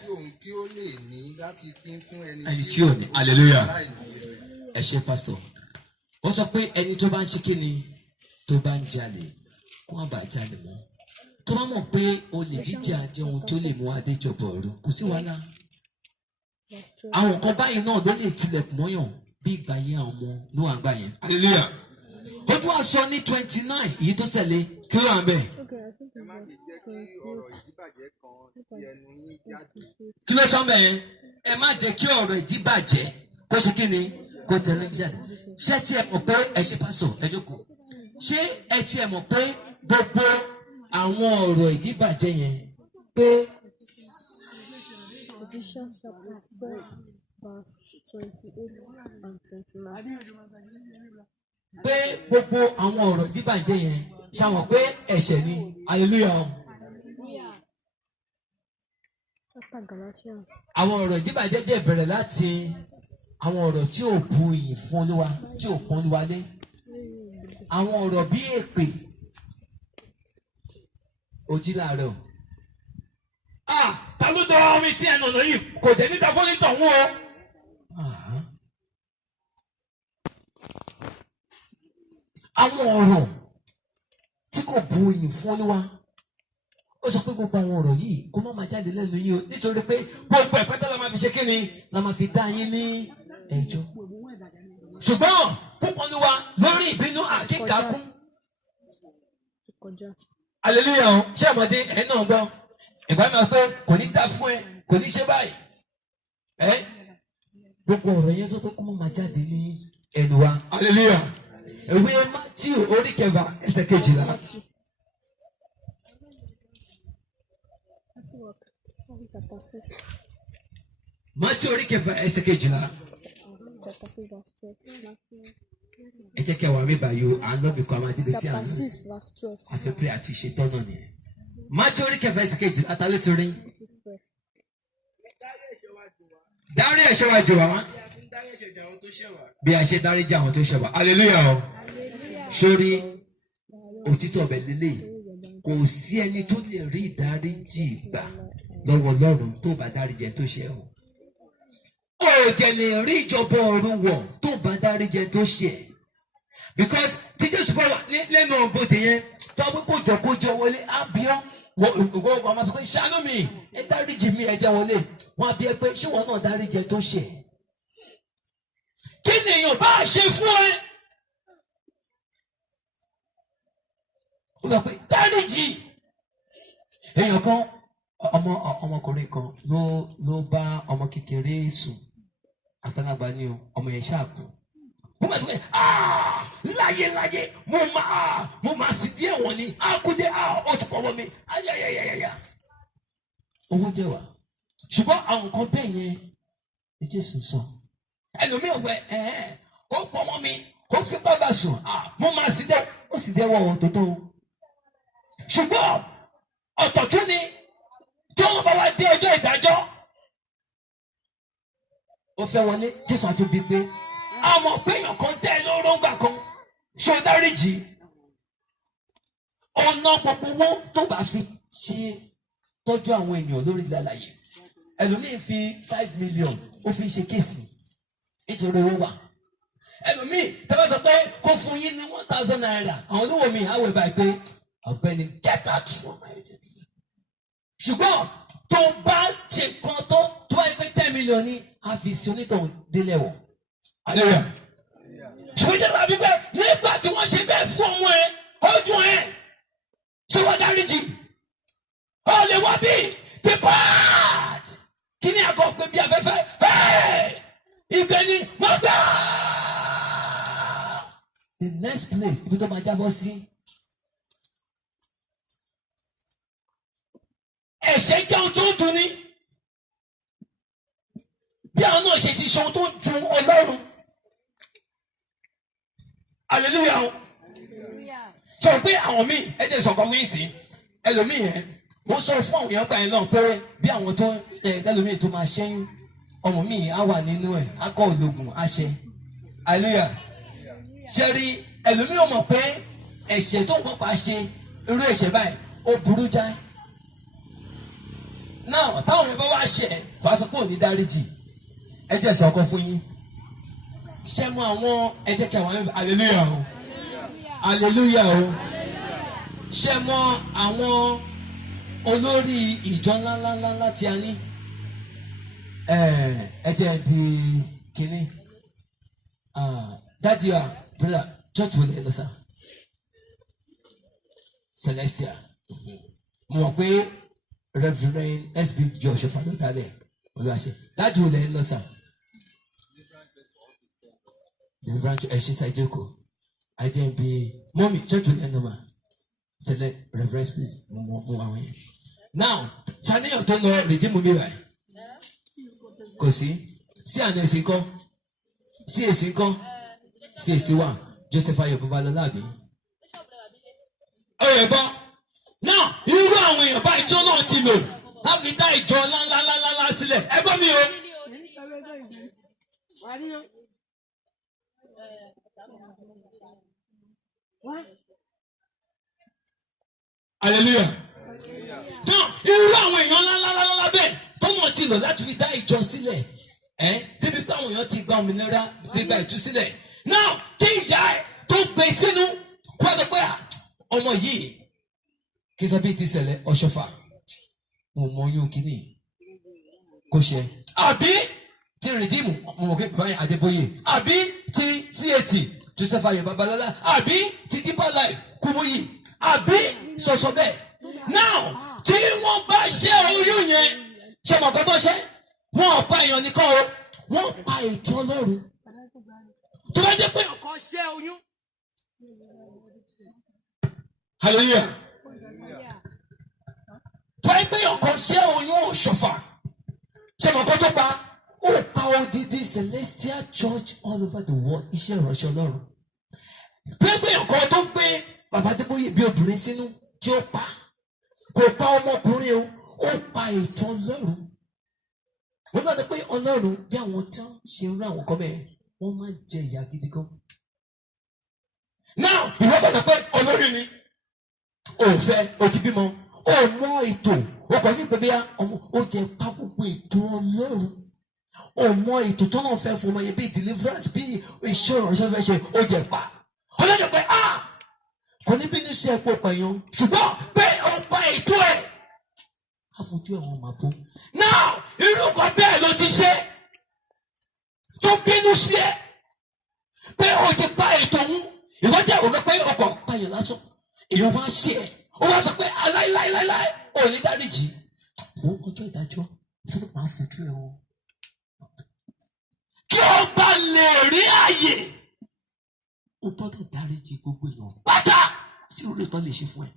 kí òun kí ó lè ní láti pín fún ẹni tí ò ní hallelujah. láìní. ẹ ṣé pastor wọ́n sọ pé ẹni tó bá ń ṣe kí ni tó bá ń jalè kó má bàa jalè mọ́. Tó bá mọ̀ pé olè jíjà jẹ́ ohun tó lè mú adéjọba ọ̀run, kò sí wàhálà. Àwọn nǹkan báyìí náà ló lè tilẹ̀kùn mọ́yàn bí ìgbà yẹn àwọn ọmọ Nóà gbà yẹn. Hallelujah. Ó tún wá sọ ní 29 èyí tó tẹ̀lé kí ló wà ń bẹ̀? Okay, I think it's Kí ló sọ bẹ́ẹ̀ yẹn? Ẹ má jẹ́ kí ọ̀rọ̀ ìdíbàjẹ́ kó ṣe kí ni kó tẹ̀lé jáde. Ṣé tí ẹ mọ̀ pé ẹ ṣe pásítọ̀ ẹ jókòó? Ṣé ẹ tí ẹ mọ̀ pé gbogbo àwọn ọ̀rọ̀ ìdíbàjẹ́ yẹn pé Ephesians chapter 4, verse 28 and 29. pé gbogbo àwọn ọ̀rọ̀ ìdíbàjẹ́ yẹn ṣàwọn pé ẹ̀ṣẹ̀ ni? Hallelujah. After Galatians, Àwọn ọ̀rọ̀ ìdíbàjẹ́ jẹ́ bẹ̀rẹ̀ láti àwọn ọ̀rọ̀ tí ò bu iyì fún Olúwa, tí ò pọ́n Olúwa lé. Àwọn ọ̀rọ̀ bí èpè. Ojí láàárọ̀. Ta ló dọ́ omi sí ẹnu ọ̀nà yìí? Kò jẹ́ níta fún onítọ̀hún o. Àwọn ọ̀rọ̀ tí kò bu iyì fún Olúwa. Ó sọ pé gbogbo àwọn ọ̀rọ̀ yìí kó má máa jáde lẹ́nu yín o, nítorí pé gbogbo ẹ̀pẹ́tẹ́ la máa fi ṣe kí ni? La máa fi dá yín ní ẹjọ́. Ṣùgbọ́n púpọ̀ ní wa lórí ìbínú àkíkàkún. Hallelujah o, ṣé ọmọdé ẹ̀ náà gbọ́? Ìgbà máa pé kò ní dá fún ẹ, kò ní ṣe báyìí. Gbogbo ọ̀rọ̀ yẹn sọ pé kó má máa jáde ní ẹnu wa. Hallelujah. Ìwé Mátíù orí kẹfà ẹsẹ̀ 12. Mátíù orí kẹfà ẹsẹ̀ 12. chapter 6, verse 12. Ẹ jẹ́ kí àwọn àmì báyìí à ń lọ bí kò àwọn adébẹ̀ tí à Chapter ń lọ. 6, verse 12. Àfi pé àti ṣetán náà nìyẹn. Mátíù orí kẹfà ẹsẹ̀ 12 àtàlẹ́ ti rí. Dárí ẹ̀ṣẹ̀ wa jì wá. Bí a ṣe dáríjì àwọn tó ṣẹ̀ wá. Hallelujah o. Sórí òtítọ́ ọbẹ̀ lélẹ̀. Kò sí ẹni tó lè rí ìdáríjì gbà lọ́wọ́ Ọlọ́run tó bá dáríjì ẹni tó ṣẹ̀ o. Ó jẹ́ lè rí ìjọba ọ̀run wọ̀ tó bá dáríjì ẹni tó ṣẹ̀. Because tí Jésù bá wà lẹ́nu ọ̀bọ̀dé yẹn tó wọ́n kó jọ wọlé ábíọ́. Wọ́n máa sọ pé ṣàánú mi, ẹ dáríjì mi, ẹ jẹ́ wọlé. Wọ́n á bí ẹ pé ṣé wọn náà dáríjì ẹni tó ṣẹ̀? Kí ni èèyàn bá ṣe fún ẹ? Ó gbà pé dáríjì. Èèyàn kan ọmọkùnrin kan ló bá ọmọ kékeré sùn, àgbàlagbà ni o, ọmọ yẹn ṣáàkù. Mo máa sọ pé láyé mo máa sì díẹ̀ wọ̀n ni àkúdé ó ti kọ́ wọ́n mi ayayayaya. Owó jẹ́ wà. Ṣùgbọ́n àwọn nǹkan bẹ́ẹ̀ yẹn ní Jésù sọ. Ẹlòmíì ọ̀gbẹ́ ó pọ̀ mọ́ mi kó fi bàbá sùn mo máa sì dẹ́ ó sì dẹ́wọ́ ohun tó tó. Ṣùgbọ́n ọ̀tọ̀ tún ni tí wọ́n bá wá dé ọjọ́ ìdájọ́. Ó fẹ́ wọlé Jésù àtúbí pé àmọ́ pé èèyàn kan tẹ́ lóró ńgbà kan ṣó dáríjì. Ọ̀nà gbogbo owó tó bá fi ṣe tọ́jú àwọn èèyàn lórí ìlàlàyé. Ẹlòmíì fi 5 million ó fi ṣe kéèsì nítorí owó wà. Ẹlòmíì tẹ́lẹ̀ sọ pé kó fún yín ní 1,000 naira. Àwọn olówó mi àwẹ̀ báyìí pé ọ̀gbẹ́ni get out from my head. Ṣùgbọ́n tó bá ṣe kan tó bá yẹ pé 10 million ní a fi sí onítọ̀hún délẹ̀ wọ̀. Hallelujah. Ṣùgbọ́n jẹ́ lábí pé nígbà tí wọ́n ṣe bẹ́ẹ̀ fún ọmọ ẹ ọdún ẹ ṣé wọ́n dáríjì? Ó lè wá bí depart. Kí ni àgọ́ pé bí afẹ́fẹ́? Ibẹ̀ ni mo gbà. The next place ibi tó máa jábọ́ sí. Ẹ̀ṣẹ̀ jẹ́ ohun tó ń dùn ní. Bí àwọn náà ṣe ti ṣe ohun tó ń dùn Ọlọ́run. Hallelujah. Sọ pé àwọn míì ẹ jẹ́ sọ̀kan wí sí ẹlòmíì yẹn wọ́n sọ fún àwọn èèyàn gbà yẹn náà pé bí àwọn tó ẹlòmíì tó máa ṣẹ́yìn ọmọ míì á wà nínú ẹ̀ á kọ́ ológun á ṣe. Hallelujah. Ṣé rí ẹlòmíì ò mọ̀ pé ẹ̀ṣẹ̀ tó ń pàpà ṣe irú ẹ̀ṣẹ̀ báyìí ó burú jáì. Náà táwọn èèyàn bá wá ṣẹ̀ wàá sọ pé ò ní dáríjì. Ẹ jẹ́ sọ̀kan fún yín. Ṣé mú àwọn ẹ jẹ́ kí àwọn hallelujah o hallelujah o ṣe mọ àwọn olórí ìjọ ńláńláńlá tí a ní ẹ jẹ́ bí kínní dáàdi wa brother church wo lè lọ sá Celestia mo mọ̀ pé Reverend SB Joshua ló dálẹ̀ olùwàṣẹ dáàdi wo lè lọ sá Reverend ẹ̀ṣin ṣàìjókòó ẹ jẹ́ bí mọ́mí church wo lè lọ mà tẹ̀lé Reverend please mo àwọn yẹn now taniyan tó lọ rìdíìmù mi báyìí kò sí àná èsì kọ́ sí èsì kọ́ sí èsì wà Joseph Ayọ̀ Babalọlá àbí. ọ̀rẹ́ bọ́ náà irú àwọn èèyàn báyìí tí ó náà ti lò láti dá ìjọ ńláńláńlá sílẹ̀ ẹ gbọ́ mi o. hallelujah. náà irú àwọn èèyàn ńláńláńlá bẹ́ẹ̀ tó náà ti lò láti fi dá ìjọ sílẹ̀ débi pé àwọn èèyàn ti gba òmìnira gbígba ìtúsílẹ̀ náà kí ìyá ẹ̀ tó gbé sínú kó ẹ pé ọmọ yìí kí sọ bí ti ṣẹlẹ̀ ọ̀ṣọ́fà mo mọ oyún kínní kò ṣe àbí ti rìdíìmù ọmọ òkè báyìí Adébóyè àbí ti CAC Joseph Ayọ̀ Babalọlá àbí ti Deeper Life Kúmúyì àbí sọ̀sọ̀ bẹ́ẹ̀ now tí wọ́n bá ṣe oyún yẹn ṣe mọ̀ kọ́ tó ṣe wọ́n pa èèyàn nìkan o wọ́n pa ètò Ọlọ́run tó bá jẹ́ pé ọkọ ṣẹ́ oyún. hallelujah. tó bá jẹ́ pé ọkọ ṣẹ́ oyún Ọ̀ṣọ́fà ṣe mọ̀ kọ́ tó pa ó pa odidi Celestial Church all over the world iṣẹ́ ìránṣẹ́ Ọlọ́run. tó bá jẹ́ pé ọkọ tó gbé bàbá Adébóyè bí obìnrin sínú tí ó pa kò pa ọmọkùnrin o ó pa ètò Ọlọ́run. wọ́n náà ní pé Ọlọ́run bí àwọn tí wọ́n ṣe ń rán àwọn kan bẹ́ẹ̀ wọ́n máa ń jẹ ìyà gidi gan. now ìwọ́n kàn sọ pé olórí ni òfẹ́ òtí bímọ ó mọ ètò ọkọ̀ ní pé bí ọmọ ó jẹ pa gbogbo ètò Ọlọ́run ó mọ ètò tó náà fẹ́ fún ọmọ yẹn bíi deliverance bíi iṣẹ́ ìránṣẹ́ fẹ́ ṣe ó jẹ pa ọlọ́jọ́ pé kò ní bínú sí ẹ̀pọ̀ pẹ̀yàn ṣùgbọ́n pé ó pa ètò ẹ̀ àfojú ẹ̀ wọ́n máa bó. now irú kan bẹ́ẹ̀ ló ti ṣe tó bínú sí ẹ pé o ti pa ètò òun ìwọ́jà òun pé ọkọ̀ pààyàn lásán èèyàn máa ṣe ẹ̀ ó wá sọ pé aláìláìláìláì ò ní dáríjì wọ́n kọjọ́ ìdájọ́ tó máa fojú ẹ̀ wọ́n. kí o bá lè rí àyè o gbọ́dọ̀ dáríjì gbogbo èèyàn pátá sí orí ìtọ́ lè ṣe fún ẹ.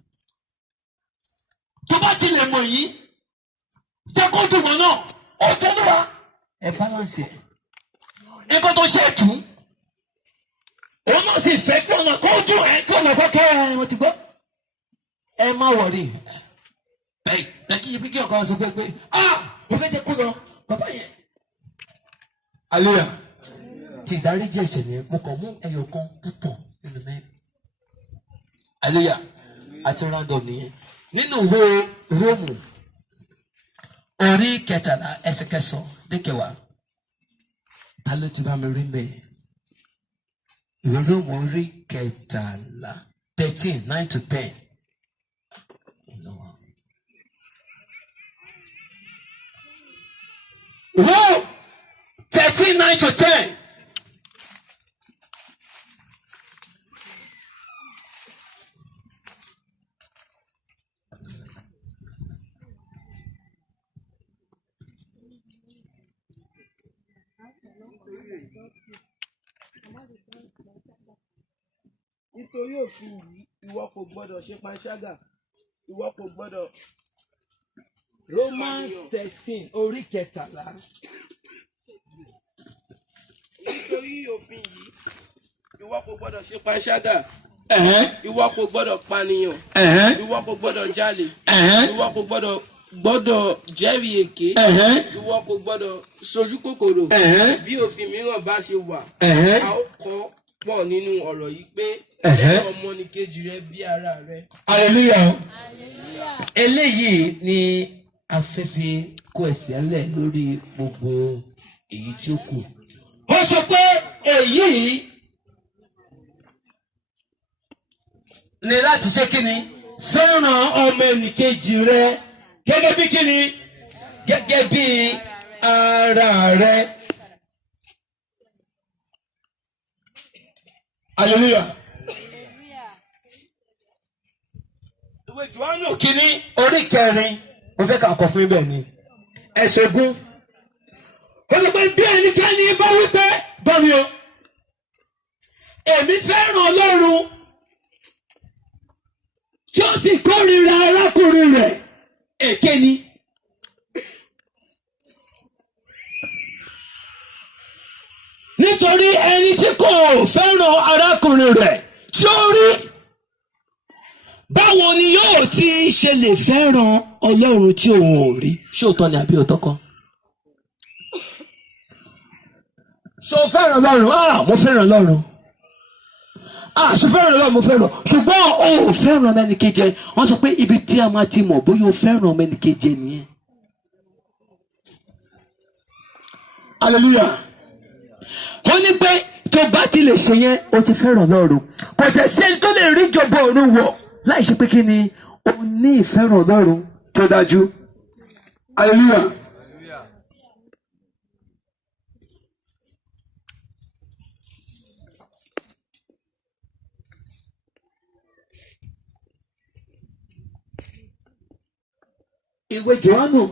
tó bá ti lè mọ̀ yìí jẹ́ kó dùn mọ́ náà ó tún lọ́wọ́ ẹ bálánsì ẹ̀. nǹkan tó ṣe tún òun náà sì fẹ́ kí ọ̀nà kó dùn ẹ̀ kí ọ̀nà kọ́kẹ́ ẹ̀ wọ́n ti gbọ́. ẹ má wọ̀rí bẹ́ẹ̀ kí ọkọ̀ sọ pé ó fẹ́ jẹ́ kó lọ bàbá yẹn. àlùyà ti ìdáríjì ẹ̀ṣẹ̀ ni mo kàn mú ẹyọ kan púpọ̀ nínú mẹ́rin. àlùyà àti random nìyẹn nínú ìwé Róòmù orí 13 ẹsẹ̀ 9 dé 10. ta ló ti bá mi rí mẹ́ẹ̀? ìwé Róòmù orí 13 9 to 10. Róòmù 13 9 to 10. nítorí òfin yìí ìwọ kò gbọdọ̀ ṣe panṣágà ìwọ kò gbọdọ̀. Romans 13 orí 13. nítorí òfin yìí ìwọ kò gbọdọ̀ ṣe panṣágà ìwọ kò gbọdọ̀ pànìyàn ìwọ kò gbọdọ̀ jalè ìwọ kò gbọdọ̀ jẹ́rìí èké ìwọ kò gbọdọ̀ sojú kòkòrò bí òfin mìíràn bá ṣe wà a ó kọ pọ̀ nínú ọ̀rọ̀ yìí pé ọmọnìkejì rẹ bí ara rẹ. hallelujah. eléyìí ni afẹ́fẹ́ kó ẹsẹ̀ lẹ̀ lórí gbogbo èyí tí ó kù. ó sọ pé èyí ni láti ṣe kí ni fẹ́ràn ọmọ ẹnìkejì rẹ gẹ́gẹ́ bí kíni gẹ́gẹ́ bí ara rẹ. Hallelujah. Ìwé Jòhánù kìíní orí kẹrin mo fẹ́ kà kọ fún ibẹ̀ ni ẹsẹ̀ ogún. Ó sọ pé bí ẹnikẹ́ni bá wí pé gbọ́ mi o èmi fẹ́ràn Ọlọ́run tí ó sì kórìíra arákùnrin rẹ̀ èké ni. Nítorí ẹni tí kò fẹ́ràn arákùnrin rẹ̀ tí ó rí báwo ni yóò ti ṣe lè fẹ́ràn Ọlọ́run tí òun ò rí? Ṣé òótọ́ ni àbí òótọ́ kọ́? Ṣé o fẹ́ràn Ọlọ́run? Mo fẹ́ràn Ọlọ́run. Ṣé o fẹ́ràn Ọlọ́run? Mo fẹ́ràn. Ṣùgbọ́n o ò fẹ́ràn ọmọ ẹnìkejì. Wọ́n sọ pé ibi tí a máa ti mọ̀ bóyá o fẹ́ràn ọmọ ẹnìkejì nìyẹn. Hallelujah. Ó ní pé tó bá ti lè ṣe yẹn o ti fẹ́ràn Ọlọ́run. Kò tẹ̀ sí ẹni tó lè rí ìjọba ọ̀run wọ̀ láì ṣe pé kí ni o ní ìfẹ́ràn Ọlọ́run tó dájú. Hallelujah. Ìwé Jòhánù